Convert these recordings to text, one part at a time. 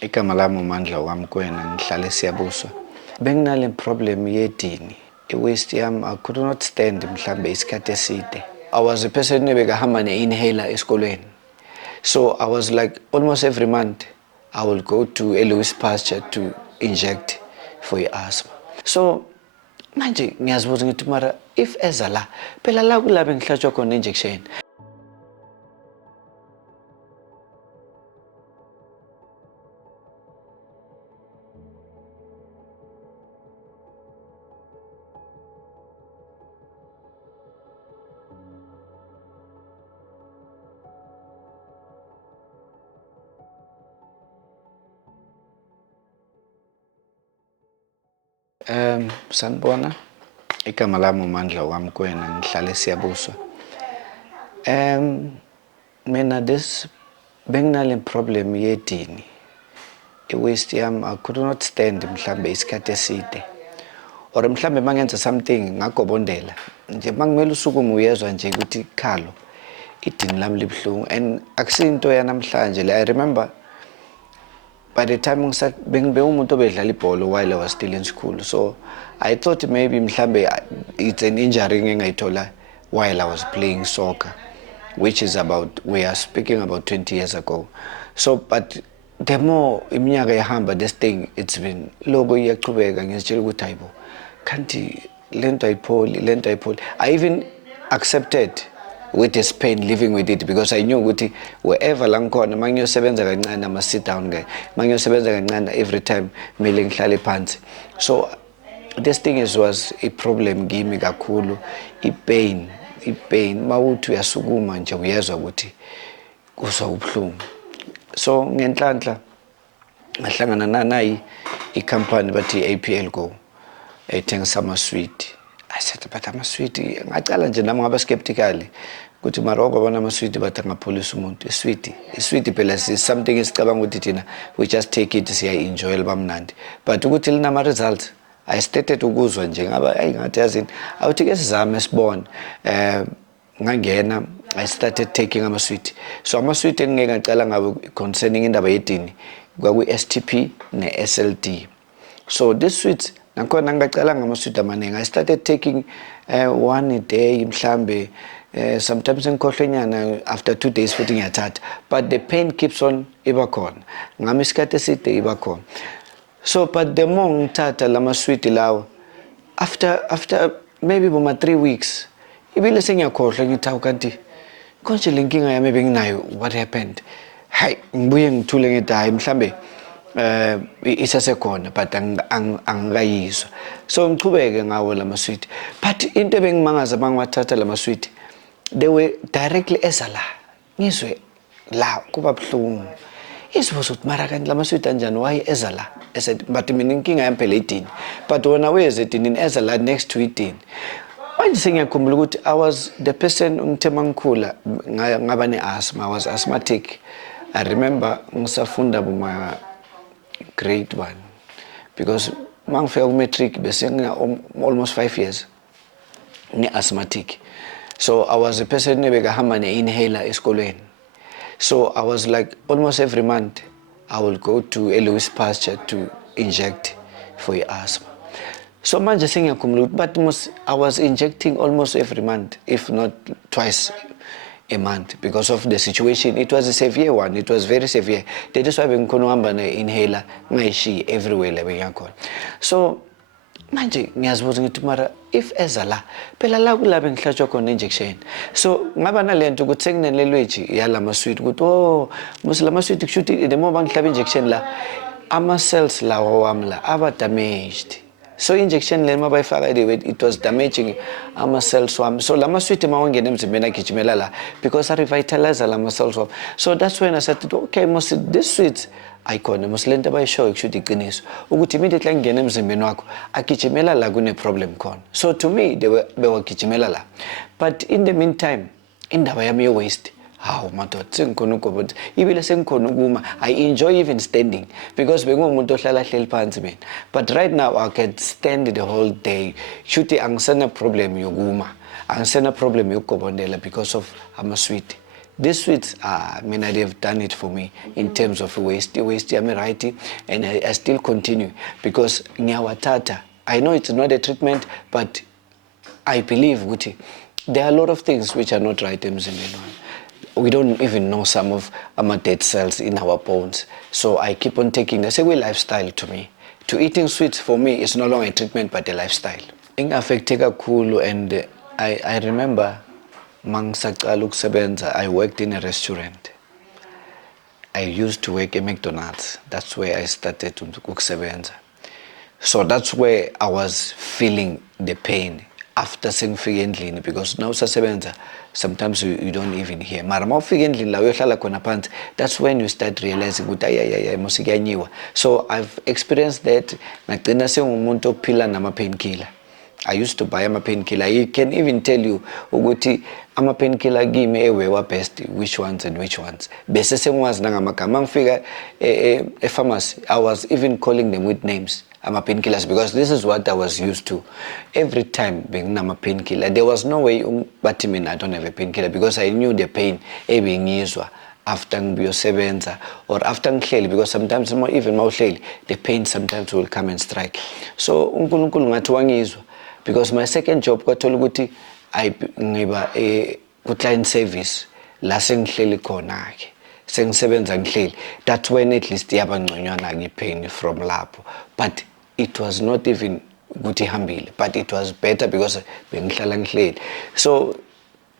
Igama lami uMandla Wamkwena, ngihlala eSiyabuswa. Benginale problem yedini. I-waist yami, I could not stand mhlambe isikhathi eside. I was a person ebekahamba ne-inhaler esikolweni. So I was like almost every month I will go to Louis Pasteur to inject for i-asthma. So manje ngiyazibuza ngithi mara if eza la phela la kulapho ngihlatshwa khona injection. Sanibona, igama lami uMandla Wamkwena, ngihlala eSiyabuswa. Mina benginale problem yedini. I-waist yami, I could not stand mhlambe isikhathi eside. Or mhlambe mangenza something ngagobondela. Nje mangimela usukume uyezwa nje ukuthi khalo idini lami libuhlungu, and akusinto yanamhlanje le. I remember by the time bengibe umuntu obedlala ibhola while I was still in school, so I thought maybe mhlambe it's an injury engayithola while I was playing soccer, which is we are speaking about 20 years ago. So but the more iminyaka yahamba, this thing, it's been logo iyaqhubeka, ngizitshela ukuthi hayibo kanti lento ayipholi. I even accepted with this pain, living with it, because I knew ukuthi wherever la ngikhona mangiyosebenza kancane ama sit down guy, mangiyosebenza kancane every time mele ngihlale phansi. So this thing was a problem kimi kakhulu. I-pain mawuthi uyasukuma nje uyezwa ukuthi kuzwa ubuhlungu. So ngenhlanhla ngahlangana nayi i-company bathi APL Go ethengisa ama-sweet. I said, but ama-sweet, ngacala nje nami ngaba skeptical ukuthi mara obabona ama-sweet bathi angapholisa umuntu. I-sweet phela is something esicabanga ukuthi thina we just take it, siya-enjoy libamnandi. But ukuthi linama-results, I started ukuzwa nje ngaba ngathi yazini awuthi ke sizame sibone. Ngangena, I started taking ama-sweet. So ama-sweet engike ngacala ngabo concerning indaba yedini kwaku-STP ne-SLD. So this sweet nakhona ngacala ngama-sweet amaningi. I started taking one a day mhlambe, sometimes ngikhohlwenyana, after 2 days futhi ngiyathatha, but the pain keeps on iba khona, ngami isikhathi eside iba khona. So but the more ngithatha lama-sweet lawo, after maybe boma 3 weeks ibile sengiyakhohlwa ngithi awu kanti konje le nkinga yami ebenginayo, what happened? Hayi, ngibuye ngithule ngithi hayi mhlambe isasekhona, but angikayizwa. So ngichubeke ngawo lama-sweet, but into ebengimangaza bangiwathatha lama-sweet, they were directly eza la ngizwe la kuba buhlungu. Isibuza ukuthi mara kanti lama-sweet anjani, why eza la? I said, but mina inkinga yami phela idini, but wena weza edinini eza la next to idini. Manje sengiyakhumbula ukuthi I was the person ngithe mangikhula ngaba ne-asthma, I was asthmatic. I remember ngisafunda boma grade 1, because mangifika ku-matric bese almost 5 years ngi-asthmatic. So I was a person ebekahamba ne-inhaler esikolweni. So I was like almost every month I will go to Louis Pasteur to inject for i-asthma. So manje sengiyakhumbula ukuthi but I was injecting almost every month, if not twice a month, because of the situation. It was a severe one, it was very severe. That is why bengikhona uhamba ne-inhaler ngayishiyi everywhere la bengiyakhona. So manje ngiyazibuza ngithi mara if eza la phela la kulapho ngihlatshwa khona injection. So ngaba nalento ukuthi sekunelelweji yalama-sweet ukuthi oh musi lama-sweet kushuthi the more bangihlaba injection la ama-cells lawa wami la aba damaged. So injection le mabayifaka it was damaging ama-cells wami. So lama-sweet mawangena emzimbeni agijimela la because revitalize lama-cells wami. So that's when I said, okay, this sweet ayikhona, lento abayishoyo kushuthi iqiniso ukuthi immediately angena emzimbeni wakho agijimela la kune-problem khona. So to me bewagijimela la, but in the meantime indaba yami ye-waist, hawu madoda sengikhona ukugobhoda, ibile sengikhona ukuma. I enjoy even standing because bengumuntu ohlala hleli phansi mina, but right now I can stand the whole day. Shuthi angisena problem yokuma, angisena problem yokugobondela because of ama-sweet. These sweets, I mean, they've done it for me in terms of waste, I'm right, and I still continue because nyawatata. I know it's not a treatment, but I believe, Guti, there are a lot of things which are not right emzimbeni. We don't even know some of our dead cells in our bones. So I keep on taking, that's a way lifestyle to me. To eating sweets for me is no longer a treatment, but a lifestyle. Affected kakhulu, and I remember mangisaqala ukusebenza, I worked in a restaurant. I used to work at McDonald's. That's where I started to ukusebenza. So that's where I was feeling the pain after sengifike endlini, because now usasebenza sometimes you don't even hear. Mara mawufika endlini la uyohlala khona phansi, that's when you start realizing ukuthi ay musikuyanyiwa. So I've experienced that. Ngagcina sengumuntu ophila nama-painkiller. I used to buy ama-painkiller. I can even tell you ukuthi ama-painkiller kimi ewewa best which ones and which ones. Bese sengiwazi nangamagama. Mangifika e-pharmacy, I was even calling them with names. Ama-painkillers, because this is what I was used to. Every time being a painkiller, there was no way but I don't have a painkiller, because I knew the pain ebengizwa after ngiyosebenza or after ngihleli, because sometimes even mawuhleli the pain sometimes will come and strike. So uNkulunkulu ngathi wangizwa, because my second job kwathola ukuthi ngiba ku-client service la sengihleli khona ke sengisebenza ngihleli. That's when at least yabangconywana ngipain from lapho. But it was not even ukuthi ihambile, but it was better because bengihlala ngihleli. So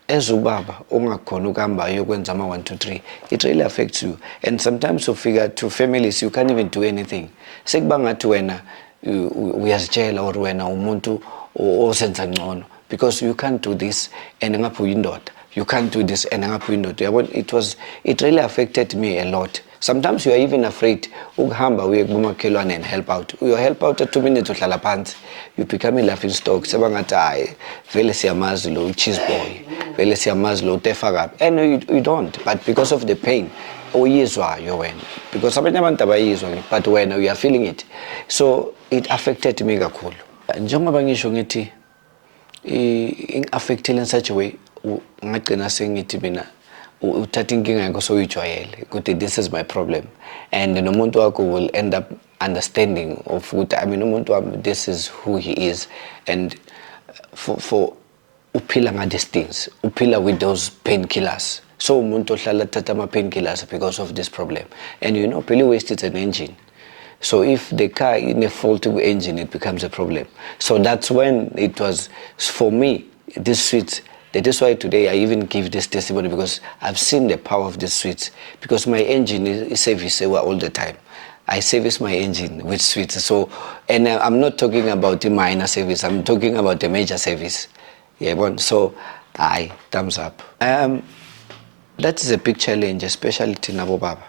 as ubaba ongakhona ukuhamba yokwenza ama 1 2 3, it really affects you. And sometimes you figure to families you can't even do anything. Sekuba ngathi wena uyazitshela or wena umuntu osenza ngcono, because you can't do this and ngapha uyindoda. You can't do this and ngapha uyindoda. It really affected me a lot. Sometimes you are even afraid ukuhamba uye kubomakhelwane and help out. You help out at 2 minutes uhlala phansi. You become a laughing stock. Sebangathi hayi vele siyamazi lo cheese boy. Vele siyamazi lo tefa kabi. And you don't, but because of the pain oyizwayo wena. Because abanye abantu abayizwa, but when you are feeling it. So it affected me kakhulu. Njengoba ngisho ngithi affected in such a way, ngagcina sengithi mina uthatha inkinga yakho soyijwayele ukuthi this is my problem, and nomuntu wakho will end up understanding of ukuthi umuntu wami, this is who he is, and for uphila ngade things, uphila with those painkillers. So umuntu ohlala thatha ama-painkillers because of this problem. And Peli waste is an engine. So if the car in a faulty engine, it becomes a problem. So that's when it was, for me, this sweets. That is why today I even give this testimony, because I've seen the power of this sweets. Because my engine is service all the time. I service my engine with sweets. So, and I'm not talking about the minor service. I'm talking about the major service. Yeah, so thumbs up. That is a big challenge, especially Tinabo Baba.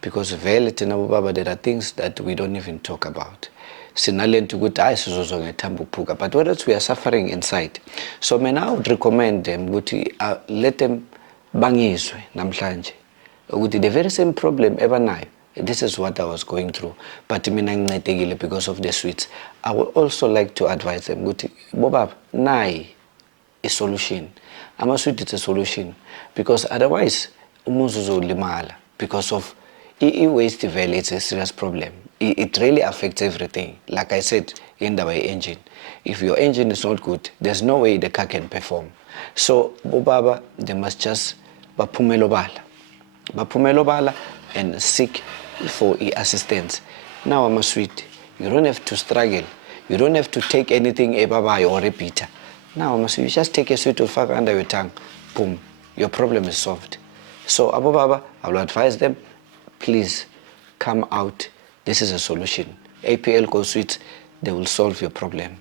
Because vele Tinabo Baba, there are things that we don't even talk about. Sinalento ukuthi hayi sizozongethamba ukuphuka, but what else we are suffering inside. So I would recommend them ukuthi let them bangizwe namhlanje ukuthi the very same problem ebanayo, this is what I was going through, but mina ngincedekile because of the sweets. I would also like to advise them ukuthi bobaba nayi a solution. Ama-sweet is a solution, because otherwise umuzi uzolimala because of waste vele. It's a serious problem. It really affects everything. Like I said, in the way engine. If your engine is not good, there's no way the car can perform. So, bobaba, they must just baphume bala and seek for assistance. Now I'm a sweet. You don't have to struggle. You don't have to take anything a baba or a pita. Now I'm a sweet. You just take a sweet of fuck under your tongue. Boom. Your problem is solved. So, Abu Baba, I will advise them, please come out. This is a solution. APL Go Sweets, they will solve your problem.